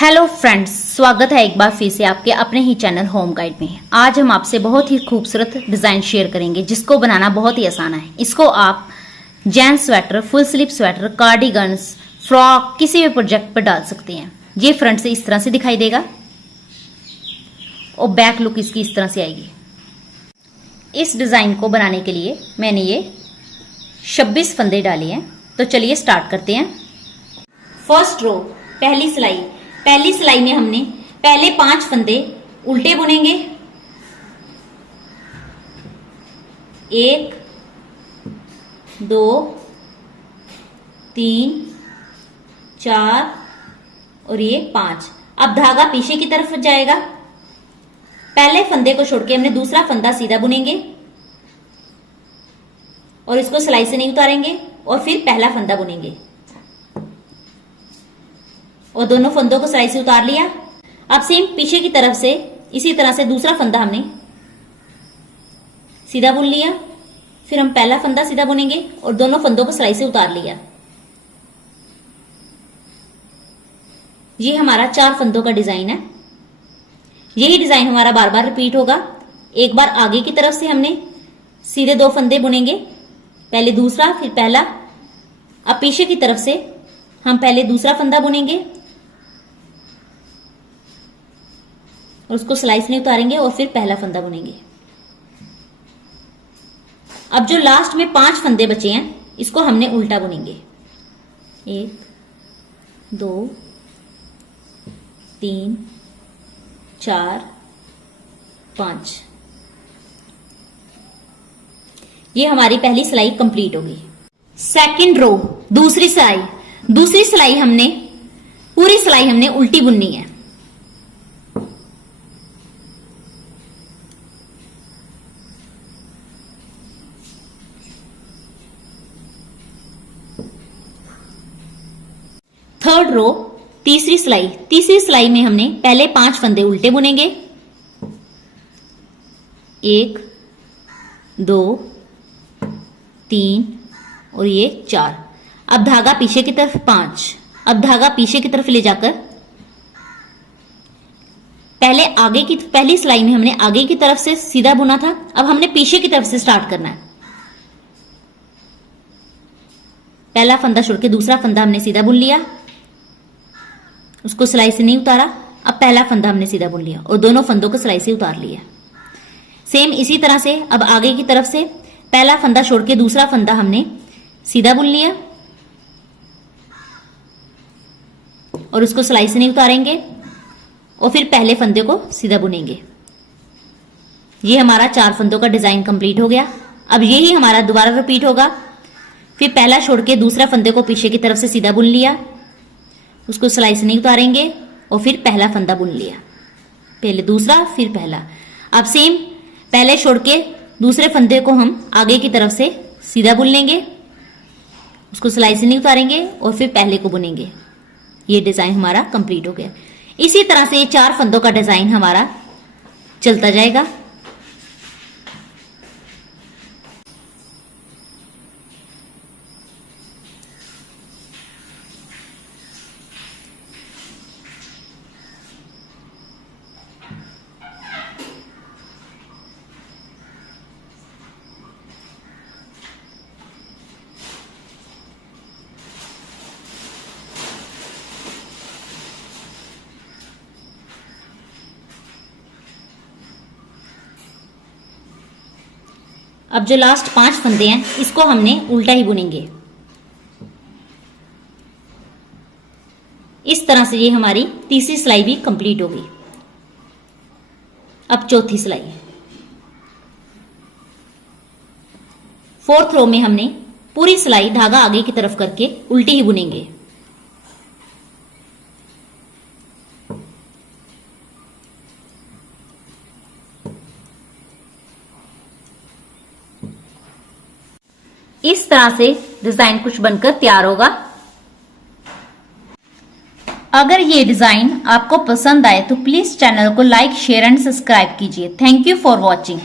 Hello friends, स्वागत है एक बार फिर से आपके अपने ही चैनल होम गाइड में। आज हम आपसे बहुत ही खूबसूरत डिजाइन शेयर करेंगे जिसको बनाना बहुत ही आसान है। इसको आप gents sweater, full sleeve sweater, cardigans, frock किसी भी प्रोजेक्ट पर डाल सकते हैं। ये फ्रंट से इस तरह से दिखाई देगा और बैक लुक इसकी इस तरह से आएगी। इस डिजाइन को बनाने के लिए मैंने ये 26 फंदे डाले हैं। तो चलिए स्टार्ट करते हैं। फर्स्ट रो, पहली सिलाई में हमने पहले 5 फंदे उल्टे बुनेंगे। 1 2 3 4 और ये 5। अब धागा पीछे की तरफ जाएगा। पहले फंदे को छोड़ के हमने दूसरा फंदा सीधा बुनेंगे और इसको सिलाई से नहीं उतारेंगे और फिर पहला फंदा बुनेंगे और दोनों फंदों को सिलाई से उतार लिया। अब सेम पीछे की तरफ से इसी तरह से दूसरा फंदा हमने सीधा बुन लिया, फिर हम पहला फंदा सीधा बुनेंगे और दोनों फंदों को सिलाई से उतार लिया। ये हमारा 4 फंदों का डिजाइन है। यही डिजाइन हमारा बार बार रिपीट होगा। एक बार आगे की तरफ से हमने सीधे 2 फंदे बुनेंगे, पहले दूसरा फिर पहला। अब पीछे की तरफ से हम पहले दूसरा फंदा बुनेंगे और उसको सिलाई से नहीं उतारेंगे और फिर पहला फंदा बुनेंगे। अब जो लास्ट में 5 फंदे बचे हैं इसको हमने उल्टा बुनेंगे। 1 2 3 4 5। ये हमारी पहली सिलाई कंप्लीट होगी। सेकंड रो, दूसरी सिलाई हमने पूरी सिलाई हमने उल्टी बुननी है। थर्ड रो, तीसरी सिलाई में हमने पहले 5 फंदे उल्टे बुनेंगे। 1 2 3 और ये 4। अब धागा पीछे की तरफ 5। अब धागा पीछे की तरफ ले जाकर पहली सिलाई में हमने आगे की तरफ से सीधा बुना था। अब हमने पीछे की तरफ से स्टार्ट करना है। पहला फंदा छोड़ के दूसरा फंदा हमने सीधा बुन लिया, उसको सिलाई से नहीं उतारा। अब पहला फंदा हमने सीधा बुन लिया और दोनों फंदों को सिलाई से उतार लिया। सेम इसी तरह से अब आगे की तरफ से पहला फंदा छोड़ के दूसरा फंदा हमने सीधा बुन लिया और उसको सिलाई से नहीं उतारेंगे और फिर पहले फंदे को सीधा बुनेंगे। ये हमारा 4 फंदों का डिजाइन कंप्लीट हो गया। अब यही हमारा दोबारा रिपीट होगा। फिर पहला छोड़ के दूसरा फंदे को पीछे की तरफ से सीधा बुन लिया, उसको सिलाई से नहीं उतारेंगे और फिर पहला फंदा बुन लिया, पहले दूसरा फिर पहला। अब सेम पहले छोड़ के दूसरे फंदे को हम आगे की तरफ से सीधा बुन लेंगे, उसको सिलाई से नहीं उतारेंगे और फिर पहले को बुनेंगे। ये डिजाइन हमारा कंप्लीट हो गया। इसी तरह से ये 4 फंदों का डिजाइन हमारा चलता जाएगा। अब जो लास्ट 5 फंदे हैं इसको हमने उल्टा ही बुनेंगे। इस तरह से ये हमारी तीसरी सिलाई भी कंप्लीट होगी। अब चौथी सिलाई, 4th रो में हमने पूरी सिलाई धागा आगे की तरफ करके उल्टी ही बुनेंगे। इस तरह से डिजाइन कुछ बनकर तैयार होगा। अगर ये डिजाइन आपको पसंद आए तो प्लीज चैनल को लाइक, शेयर एंड सब्सक्राइब कीजिए। Thank you for watching.